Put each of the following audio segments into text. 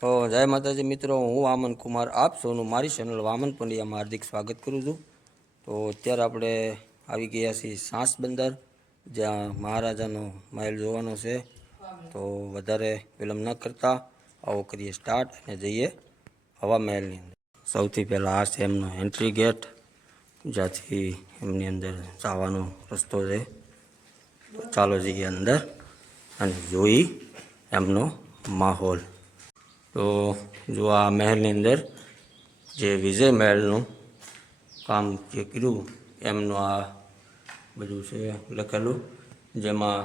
જય માતાજી મિત્રો, હું વામન કુમાર આપ સૌનું મારી ચેનલ વામન પંડ્યામાં હાર્દિક સ્વાગત કરું છું. તો અત્યારે આપણે આવી ગયા છીએ સાંસ બંદર, જ્યાં મહારાજાનો મહેલ જોવાનો છે. તો વધારે વિલંબ ન કરતા, આવો કરીએ સ્ટાર્ટ અને જઈએ હવા મહેલની અંદર. સૌથી પહેલાં આ છે એમનો એન્ટ્રી ગેટ જ્યાંથી એમની અંદર જવાનો રસ્તો છે. તો ચાલો જઈએ અંદર અને જોઈ એમનો માહોલ. તો જો આ મહેલની અંદર જે વિજય મહેલનું કામ જે કર્યું, એમનું આ બધું છે લખેલું, જેમાં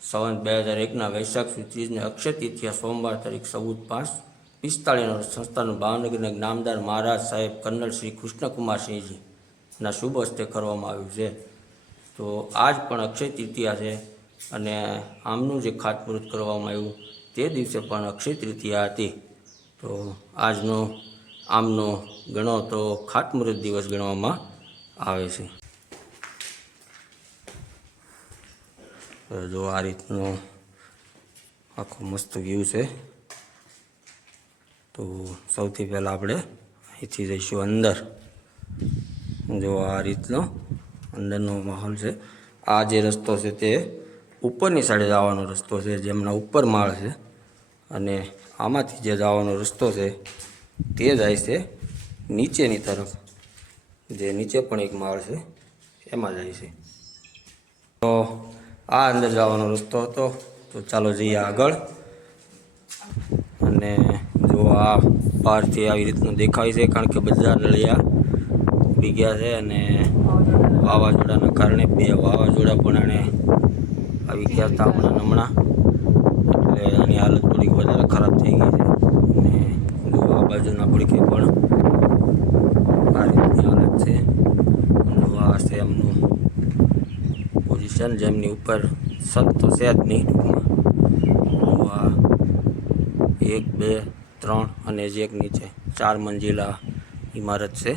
સવન બે હજાર એકના વૈશાખ ત્રીજને અક્ષય તિથિયા સોમવાર તારીખ ચૌદ પાંચ પિસ્તાળીસનો સંસ્થાનું ભાવનગરના નામદાર મહારાજ સાહેબ કર્નલ શ્રી કૃષ્ણકુમારસિંહજીના શુભ હસ્તે કરવામાં આવ્યું છે. તો આજ પણ અક્ષય તૃતીયા છે અને આમનું જે ખાતમુહૂર્ત કરવામાં આવ્યું તે દિવસે પણ અક્ષય તૃતીયા હતી. તો આજનો, આમનો ગણો તો ખાટમુહૂર્ત દિવસ ગણવામાં આવે છે. જો આ રીતનો આખો મસ્ત વ્યૂ છે, તો સૌથી પહેલાં આપણે અહીંથી જઈશું અંદર. જો આ રીતનો અંદરનો માહોલ છે. આ જે રસ્તો છે તે ઉપરની સાઈડે જવાનો રસ્તો છે, જેમના ઉપર માળ છે. અને આમાંથી જે જવાનો રસ્તો છે, તે જાય છે નીચેની તરફ. જે નીચે પણ એક માળ છે, એમાં જાય છે. તો આ અંદર જવાનો રસ્તો હતો. તો ચાલો જઈએ આગળ. અને જો આ બહારથી આવી રીતનું દેખાય છે, કારણ કે બધા નળિયા ઉડી ગયા છે અને વાવાઝોડાના કારણે બે વાવાઝોડા પણ એણે આવી ગયા હતા હમણાં હમણાં. એટલે આની હાલત ખરાબ થઈ ગઈ છે. અને ગોવા બાજુના પડખે પણ આ રીતની હાલત છે. જો હશે એમનું પોઝિશન જેમની ઉપર સત તો છે જ નહીં ટૂંકમાં. જો એક, બે, ત્રણ અને જે એક નીચે ચાર મંજિલા ઇમારત છે.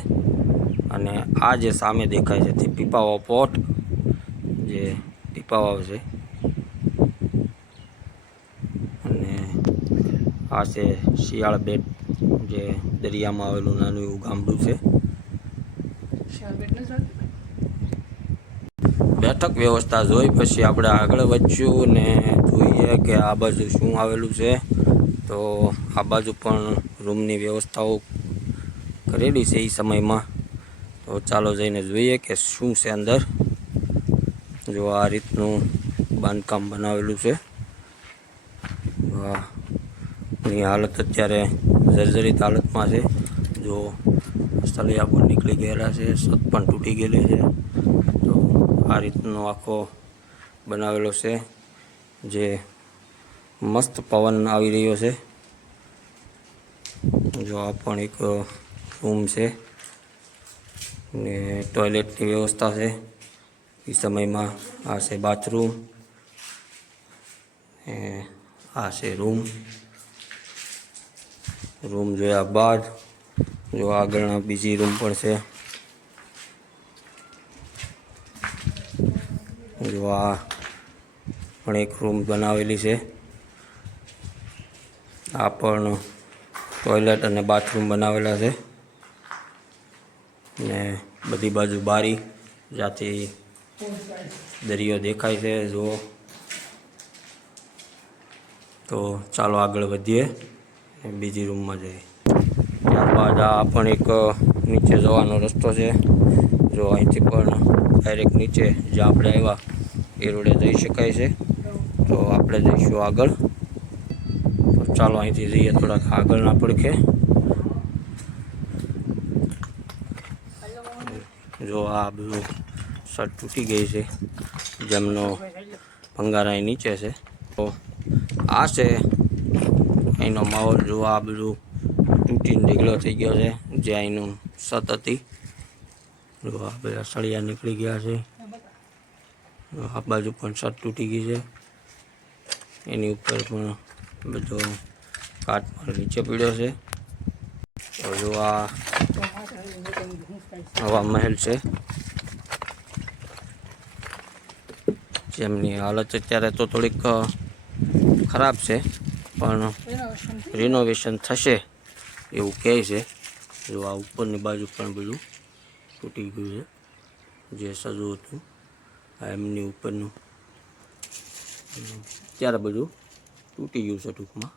અને આ જે સામે દેખાય છે તે પીપાવાવ પોર્ટ, જે પીપાવાવ છે અને આ છે શિયાળ બેટ જે દરિયામાં આવેલું નાનું એવું ગામડું છે. બેઠક વ્યવસ્થા જોઈ પછી આપણે આગળ વધશું ને જોઈએ કે આ બાજુ શું આવેલું છે. તો આ બાજુ પણ રૂમની વ્યવસ્થાઓ કરેલી છે એ સમયમાં. તો ચાલો જઈને જોઈએ કે શું છે અંદર. જો આ રીતનું બાંધકામ બનાવેલું છે. એની હાલત અત્યારે જર્જરિત હાલતમાં છે. જો સળિયા પણ નીકળી ગયેલા છે છત પણ તૂટી ગયેલી છે. તો આ રીતનો આખો બનાવેલો છે, જે મસ્ત પવન આવી રહ્યો છે. જો આ પણ એક રૂમ છે ને ટોયલેટની વ્યવસ્થા છે. એ સમયમાં આ છે બાથરૂમ આ છે રૂમ. રૂમ જોયા બાદ જો આગળના બીજી રૂમ પણ છે. જો આ પણ એક રૂમ બનાવેલી છે. આ પણ ટોયલેટ અને બાથરૂમ બનાવેલા છે. ને બધી બાજુ બારી જ્યાંથી દરિયો દેખાય છે, જુઓ. તો ચાલો આગળ વધીએ. બીજી રૂમમાં જઈએ ત્યારબાદ આ પણ એક નીચે જવાનો રસ્તો છે. જો અહીંથી પણ ડાયરેક્ટ નીચે જ્યાં આપણે આવ્યા, એ રોડે જઈ શકાય છે. તો આપણે જઈશું આગળ. તો ચાલો અહીંથી જઈએ થોડાક આગળના પડખે. જો આ બધું શર્ટ તૂટી ગઈ છે. જેમનો ભંગારા નીચે છે. તો આ છે અહીંનો માહોલ જો આ બધું તૂટીને ઢીગલો થઈ ગયો છે. જે અહીંનું સત હતી. જો આ બધા સળિયા નીકળી ગયા છે. આ બાજુ પણ છત તૂટી ગઈ છે. એની ઉપર પણ બધો કાટ પણ નીચે પીડ્યો છે. જો આ હવા મહેલ છે. જેમની હાલત અત્યારે તો થોડીક ખરાબ છે. પણ રિનોવેશન થશે એવું કહે છે. જો આ ઉપરની બાજુ પણ બધું તૂટી ગયું છે. જે સજુ હતું, આ એમની ઉપરનું. ત્યારે બધું તૂટી ગયું છે ટૂંકમાં.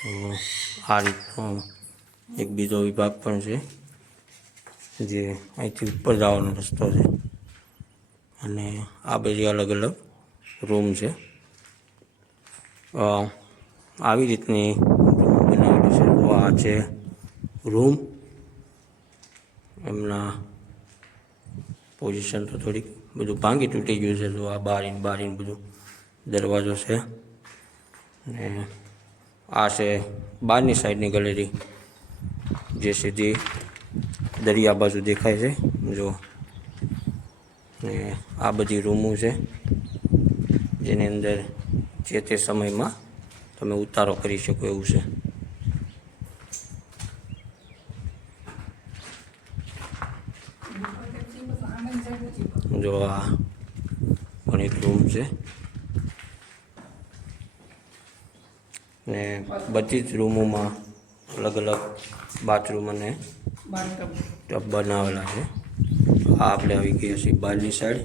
તો આ રીતનો એક બીજો વિભાગ પણ છે, જે અહીંથી ઉપર જવાનો રસ્તો છે. અને આ બધી અલગ અલગ રૂમ છે. આવી રીતની રૂમ બનાવેલી છે. તો આ છે રૂમ એમના પોઝિશન તો થોડીક બધું ભાંગી તૂટી ગયું છે. તો આ બારીન બારીન બધું દરવાજો છે. ને આ છે બહારની સાઈડની ગેલેરી જે સીધી દરિયા બાજુ દેખાય છે. જો ને આ બધી રૂમો છે, જેની અંદર જે તે સમયમાં તમે ઉતારો કરી શકો એવું છે. જો આ પણ એક રૂમ છે. ને બધી જ રૂમોમાં અલગ અલગ બાથરૂમ અને ટબ બનાવેલા છે. આ આપણે આવી ગયા છીએ બહારની સાઈડ.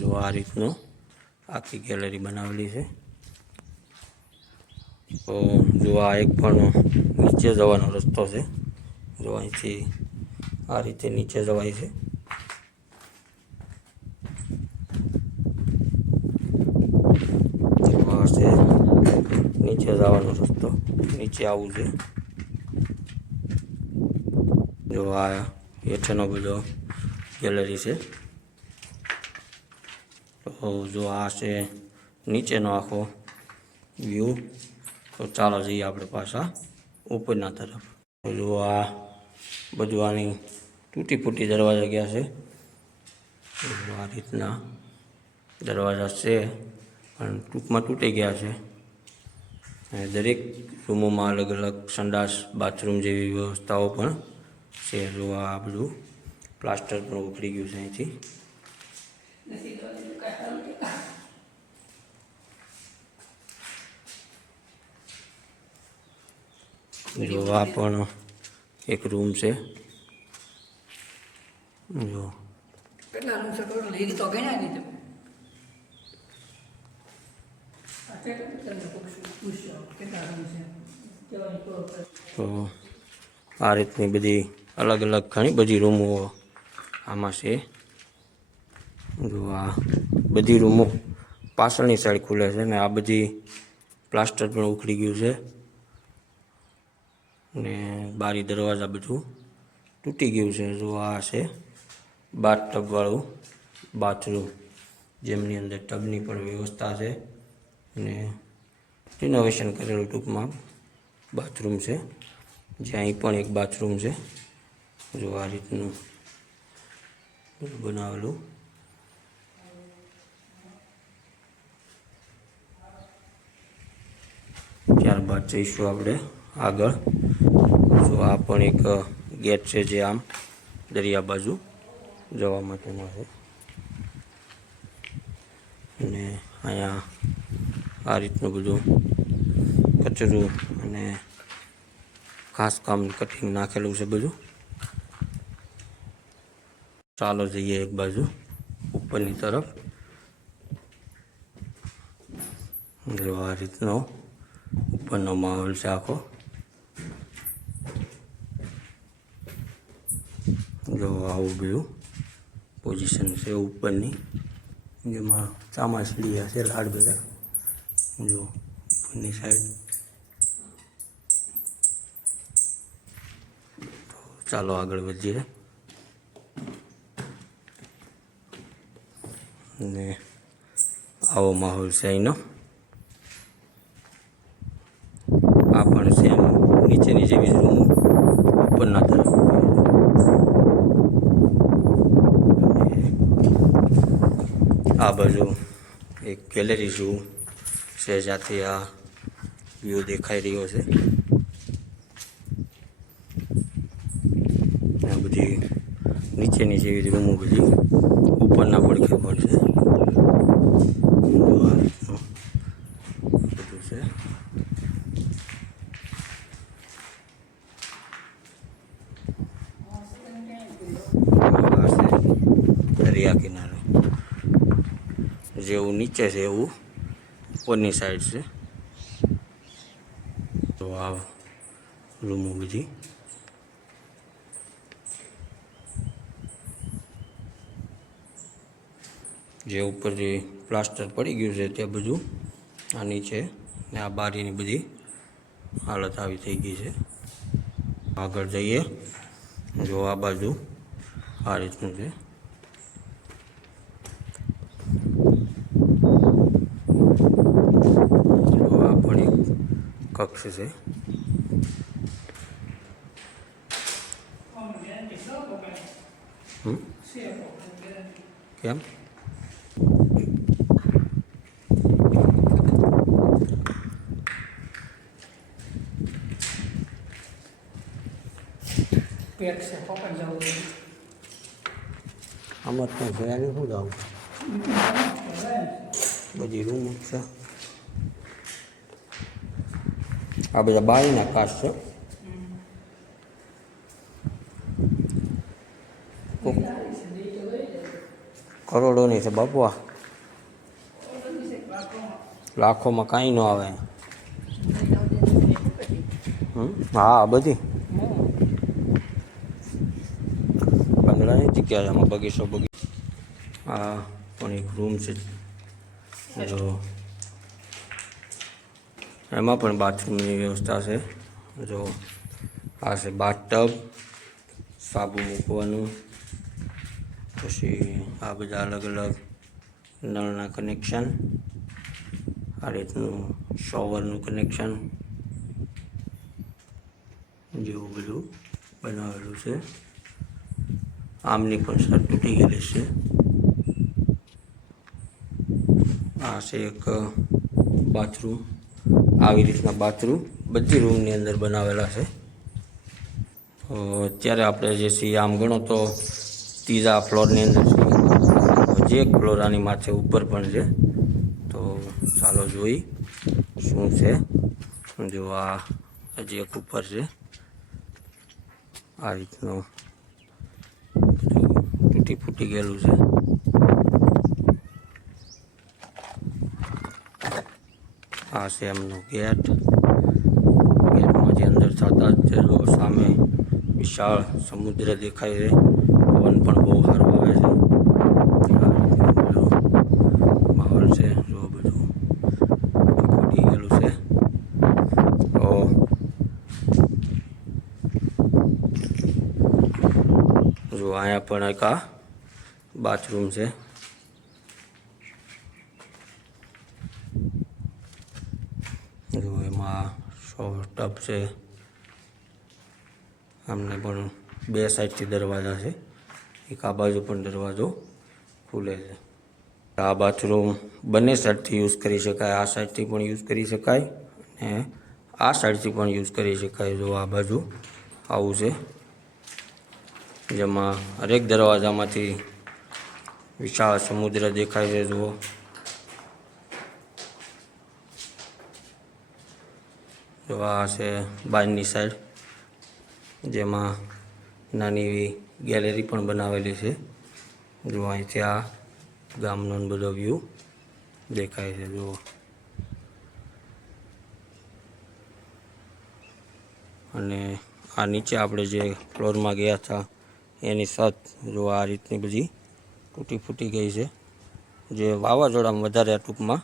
જો આ રીતનું આખી ગેલેરી બનાવેલી છે. તો જો આ એક પણ નીચે જવાનો રસ્તો છે. જો અહીંથી આ રીતે નીચે જવાય છે. નીચે જવાનો રસ્તો. નીચે આવવું છે. જો આ હેઠળનો બધો ગેલેરી છે. તો જો આ છે નીચેનો આખો વ્યૂ તો ચાલો જઈએ આપણે પાછા ઉપરના તરફ. જો આ બધું આની તૂટી ફૂટી દરવાજા ગયા છે? આ રીતના દરવાજા છે, પણ ટૂંકમાં તૂટી ગયા છે. અને દરેક રૂમોમાં અલગ અલગ સંડાસ, બાથરૂમ જેવી વ્યવસ્થાઓ પણ છે. જો આ બધું પ્લાસ્ટર પણ ઉખડી ગયું છે અહીંથી. જો આ પણ એક રૂમ છે. જો. કેટલા રૂમ છે ટોટલ એ ગણ્યા નહીં તમે. તો આ રીતની બધી અલગ અલગ ઘણી બધી રૂમો આમાં છે. જો આ બધી રૂમો પાછળની સાઈડ ખુલે છે ને આ બધી પ્લાસ્ટર પણ ઉખડી ગયું છે. ને બારી દરવાજા બધું તૂટી ગયું છે, જો આ છે બાથ ટબવાળું બાથરૂમ જેમની અંદર ટબની પણ વ્યવસ્થા છે અને રિનોવેશન કરેલું ટૂંકમાં બાથરૂમ છે જ્યાં અહીં પણ એક બાથરૂમ છે. જો આ રીતનું બનાવેલું. ત્યારબાદ જઈશું આપણે આગળ. આ પણ એક ગેટ છે જે આમ દરિયા બાજુ જવા માટેનો છે. અને અહીંયા આ રીતનું બધું કચરું અને ખાસ કામ કટિંગ નાખેલું છે બધું. ચાલો જઈએ એક બાજુ, ઉપરની તરફ. આ રીતનો ઉપરનો માહોલ છે આખો. જો આવું બધું પોઝિશન છે ઉપરની. જેમાં ચામાસડીયા છે લાડ બધા જો, ઉપરની સાઈડ ચાલો આગળ વધીએ. ને આવો માહોલ છે અહીંનો. આ પણ સેમ નીચેની જેવી જ રૂમ ઉપરના તરફ અને આ બાજુ એક ગેલેરી જેવું છે જ્યાંથી આ વ્યૂ દેખાઈ રહ્યો છે. આ બધી નીચેની જેવી રૂમો બધી ઉપરના પડખે પર છે જેવું નીચે છે એવું, ઉપરની સાઈડ છે. તો આ રૂમો બધી જે ઉપર જે પ્લાસ્ટર પડી ગયું છે તે બધું, આ નીચે ને આ બારીની બધી હાલત આવી થઈ ગઈ છે. આગળ જઈએ, જો આ બાજુ આ રીતનું છે જો આ પણ એક કક્ષ છે આમ ગેરંટી ન પકડાય. હમ? છે પકડાય ગેરંટી. કેમ પેક છે પકડ જવું જોઈએ. આમાં તો જોયા નહીં શું જાવ પકડાય ને. બધી રૂમ છે આ બધા બારીના કાચ છે જાય. કરોડોની છે રાખવામાં. લાખોમાં કાંઈ ન આવે? હા બધી. બંગલાની જગ્યા છે આમાં બગીચો બગીચો હા પણ એક રૂમ છે જો એમાં પણ બાથરૂમની વ્યવસ્થા છે. જો આ છે બાથટબ, સાબુ મૂકવાનું, પછી આ બધા અલગ અલગ નળના કનેક્શન, આ રીતનું શોવરનું કનેક્શન, જેવું બધું બનાવેલું છે. આમની પણ સર તૂટી ગયેલી છે. આ છે એક બાથરૂમ. આવી રીતના બાથરૂમ બધી રૂમની અંદર બનાવેલા છે. તો અત્યારે આપણે જે છીએ આમ ગણો તો ત્રીજા ફ્લોરની અંદર જે એક ફ્લોર આની માથે ઉપર પણ છે. તો ચાલો જોઈ શું છે. જો આ હજી એક ઉપર છે. આ રીતનું. તૂટી ફૂટી ગયેલું છે. આ છે એમનો ગેટ ગેટમાંથી અંદર થતા જ તે જો સામે વિશાળ સમુદ્ર દેખાય છે પવન પણ બહુ સારો આવે છે આ રીતનું બધું માહોલ છે જો બધું તૂટી ફૂટી ગયેલું છે તો જો અહીંયા પણ એક આ બાથરૂમ છે એમાં સો ટબ છે. આમને પણ બે સાઈડથી દરવાજા છે. એક આ બાજુ પણ દરવાજો ખુલે છે. આ બાથરૂમ બંને સાઈડથી યુઝ કરી શકાય, આ સાઈડથી પણ યુઝ કરી શકાય અને આ સાઈડથી પણ યુઝ કરી શકાય. જો આ બાજુ આવું છે. જેમાં હરેક દરવાજામાંથી વિશાળ સમુદ્ર દેખાય છે. જુઓ. આ છે બહારની સાઈડ જેમાં નાની એવી ગેલેરી પણ બનાવેલી છે. જો અહીંથી આ ગામનો બધો વ્યૂ દેખાય છે, જુઓ. અને આ નીચે આપણે જે ફ્લોરમાં ગયા હતા, એની છત જો આ રીતની બધી તૂટી ફૂટી ગઈ છે. જે વાવાઝોડામાં વધારે ટૂંકમાં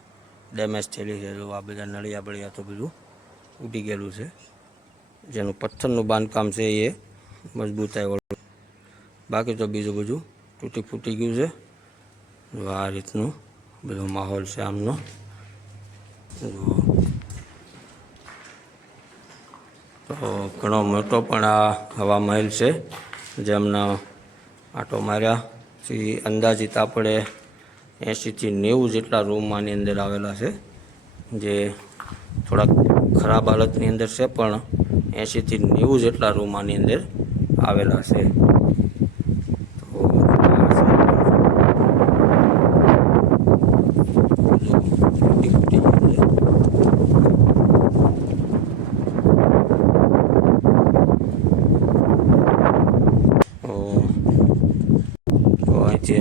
ડેમેજ થયેલી છે જો આ બધા નળિયા બળિયા તો બધું. ઉડી ગયેલું છે. જેનું પથ્થરનું બાંધકામ છે એ મજબૂતાઈ વાળું. બાકી તો બીજું બધું તૂટી ફૂટી ગયું છે. આ રીતનું બધો માહોલ છે આમનો. તો ઘણો મોટો પણ આ હવા મહેલ છે. જેમના આટો માર્યા. થી અંદાજિત આપણે એંશીથી નેવું જેટલા રૂમ આની અંદર આવેલા છે. જે થોડાક ખરાબ હાલતની અંદર છે પણ એંશીથી નેવું જેટલા રૂમ આની અંદર આવેલા છે.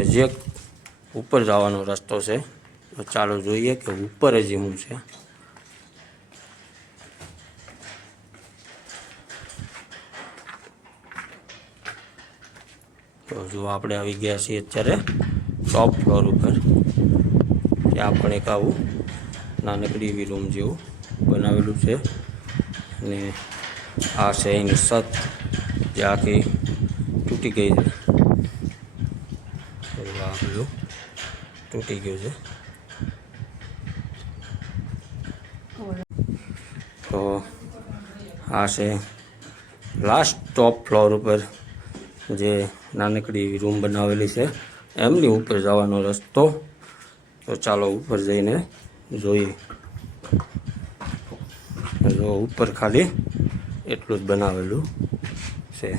જો, ઉપર જવાનો રસ્તો છે તો ચાલો જોઈએ કે ઉપર હજી હું છે તો જો આપણે આવી ગયા છીએ અત્યારે ટોપ ફ્લોર ઉપર, ત્યાં પણ એક આવું નાનકડી એવી રૂમ જેવું બનાવેલું છે. અને આ છે એની છત, જે આખી તૂટી ગઈ છે. આ તૂટી ગયું છે. તો આ છે લાસ્ટ ટોપ ફ્લોર ઉપર જે નાનકડી રૂમ બનાવેલી છે, એમની ઉપર જવાનો રસ્તો. તો ચાલો ઉપર જઈને જોઈએ. જો ઉપર ખાલી એટલું જ બનાવેલું છે.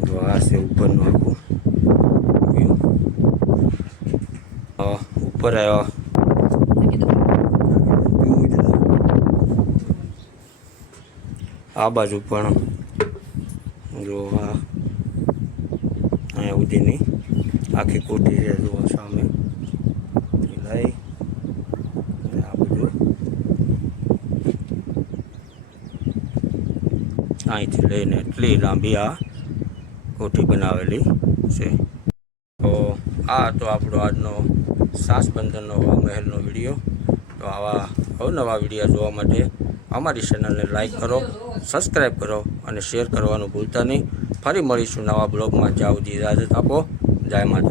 જો આ છે ઉપરનું આખું ઉપર આવ્યા. આ બાજુ પણ. જો અહીંયા સુધીની આખી કોઠી છે જુઓ સામે. લઈ આ બધું. અહીંથી લઈને એટલી લાંબી આ કોઠી બનાવેલી છે. તો આ હતો આપણો આજનો સાસ બંધનનો મહેલનો વીડિયો. તો આવા અવનવા વીડિયો જોવા માટે અમારી ચેનલને લાઈક કરો, સબસ્ક્રાઈબ કરો અને શેર કરવાનું ભૂલતા નહીં. ફરી મળીશું નવા બ્લોગમાં. જ્યાં સુધી ઇજાજત આપો. જય માતા